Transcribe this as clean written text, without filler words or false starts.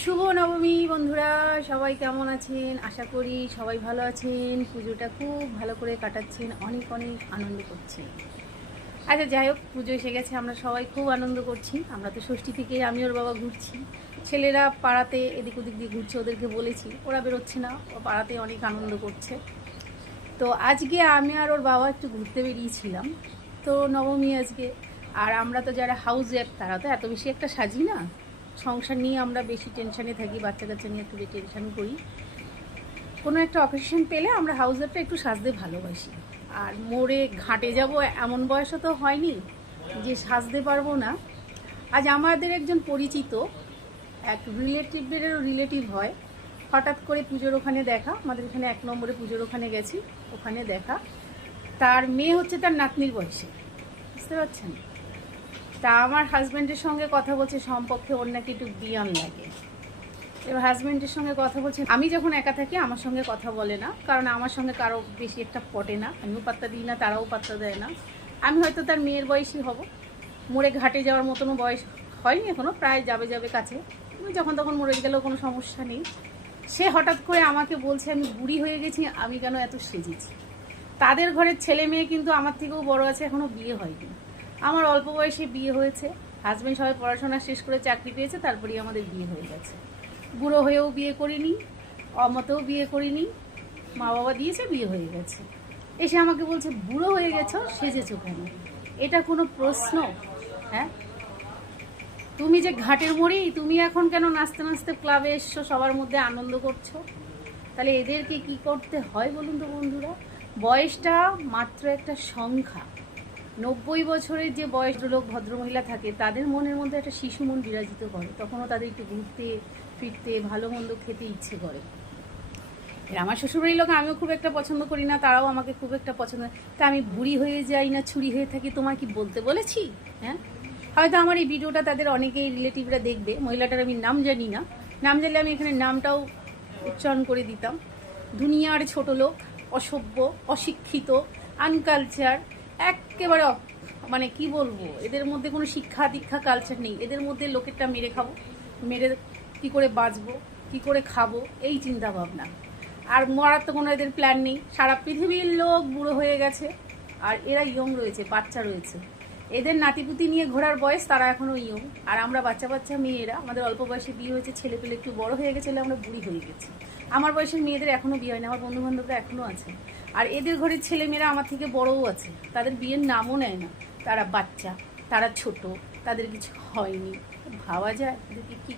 শুভ নবমী বন্ধুরা, সবাই কেমন আছেন? আশা করি সবাই ভালো আছেন। পুজোটা খুব ভালো করে কাটাচ্ছেন, অনেক অনেক আনন্দ করছেন। আচ্ছা, যাই হোক, পুজো এসে গেছে, আমরা সবাই খুব আনন্দ করছি। আমরা তো ষষ্ঠী থেকে আমি ওর বাবা ঘুরছি, ছেলেরা পাড়াতে এদিক ওদিক দিয়ে ঘুরছে, ওদেরকে বলেছি, ওরা বেরোচ্ছে না, ও পাড়াতে অনেক আনন্দ করছে। তো আজকে আমি আর ওর বাবা একটু ঘুরতে বেরিয়েছিলাম। তো নবমী আজকে, আর আমরা তো যারা হাউস ওয়াইফ তারা তো এত বেশি একটা সাজি না, সংসার নিয়ে আমরা বেশি টেনশানে থাকি, বাচ্চা কাচ্চা নিয়ে একটু বেশি টেনশান করি। কোনো একটা অকেশন পেলে আমরা হাউস ওয়াইফটা একটু সাজতে ভালোবাসি। আর মোড়ে ঘাটে যাব এমন বয়সও তো হয়নি যে সাজতে পারবো না। আজ আমাদের একজন পরিচিত এক রিলেটিভেরও রিলেটিভ হয়, হঠাৎ করে পুজোর ওখানে দেখা, আমাদের এখানে 1 নম্বরে পুজোর ওখানে গেছি, ওখানে দেখা। তার মেয়ে হচ্ছে তার নাতনির বয়সে, বুঝতে পারছেন? তা আমার হাজব্যান্ডের সঙ্গে কথা বলছে, সম্পর্কে ওর নাকি একটু বিয়ান লাগে। এবার হাজব্যান্ডের সঙ্গে কথা বলছে, আমি যখন একা থাকি আমার সঙ্গে কথা বলে না, কারণ আমার সঙ্গে কারো বেশি একটা পটে না, আমিও পাত্তা দিই না, তারাও পাত্তা দেয় না। আমি হয়তো তার মেয়ের বয়সী হব, মোড়ে ঘাটে যাওয়ার মতনও বয়স হয়নি এখনও, প্রায় যাবে যাবে কাছে, যখন তখন মোড়ে গেলেও কোনো সমস্যা নেই। সে হঠাৎ করে আমাকে বলছে আমি বুড়ি হয়ে গেছি, আমি কেন এত সেজেছি। তাদের ঘরের ছেলে মেয়ে কিন্তু আমার থেকেও বড় আছে, এখনও বিয়ে হয়নি। আমার অল্প বয়সে বিয়ে হয়েছে, হাজব্যান্ড সবাই পড়াশোনা শেষ করে চাকরি পেয়েছে, তারপরেই আমাদের বিয়ে হয়ে গেছে। বুড়ো হয়েও বিয়ে করিনি, অমতেও বিয়ে করিনি, মা বাবা দিয়েছে, বিয়ে হয়ে গেছে। এসে আমাকে বলছে বুড়ো হয়ে গেছো, সেজেছো কেন? এটা কোনো প্রশ্ন? হ্যাঁ, তুমি যে ঘাটের মোড়ি, তুমি এখন কেন নাচতে নাচতে ক্লাবে এসছো, সবার মধ্যে আনন্দ করছো? তাহলে এদেরকে কি করতে হয় বলুন তো বন্ধুরা? বয়সটা মাত্র একটা সংখ্যা। 90 বছরের যে বয়স লোক ভদ্রমহিলা থাকে, তাদের মনের মধ্যে একটা শিশু মন বিরাজিত করে, তখনও তাদের একটু ঘুরতে ফিরতে ভালো মন্দ খেতে ইচ্ছে করে। আমার শ্বশুরবাড়ির লোক আমিও খুব একটা পছন্দ করি না, তারাও আমাকে খুব একটা পছন্দ। তা আমি বুড়ি হয়ে যাই না ছুরি হয়ে থাকি, তোমার কি বলতে বলেছি? হ্যাঁ, হয়তো আমার এই ভিডিওটা তাদের অনেকেই রিলেটিভরা দেখবে। মহিলাটার আমি নাম জানি না, নাম জানলে আমি এখানে নামটাও উচ্চারণ করে দিতাম। দুনিয়ার ছোট লোক, অসভ্য, অশিক্ষিত, আনকালচার, একেবারে মানে কি বলবো, এদের মধ্যে কোনো শিক্ষা দীক্ষা কালচার নেই। এদের মধ্যে লোকেরটা মেরে খাবো, মেরে কি করে বাঁচবো, কি করে খাবো, এই চিন্তা ভাবনা। আর মরার তো কোনো এদের প্ল্যান নেই। সারা পৃথিবীর লোক বুড়ো হয়ে গেছে, আর এরা ইয়ং রয়েছে, বাচ্চা রয়েছে। এদের নাতিপুতি নিয়ে ঘোরার বয়স, তারা এখনও ইয়ং। আর আমরা বাচ্চা বাচ্চা মেয়েরা, আমাদের অল্প বয়সে বিয়ে হয়েছে, ছেলে পেলে একটু বড় হয়ে গেছে, আমরা বুড়ি হয়ে গেছি। আমার বয়সের মেয়েদের এখনও বিয়ে হয়নি, আমার বন্ধুবান্ধবরা এখনও আছে। আর এদের ঘরের ছেলেমেয়েরা আমার থেকে বড়ও আছে, তাদের বিয়ের নামও নেয় না, তারা বাচ্চা, তারা ছোট, তাদের কিছু হয়নি। ভাবা যায় এদেরকে কী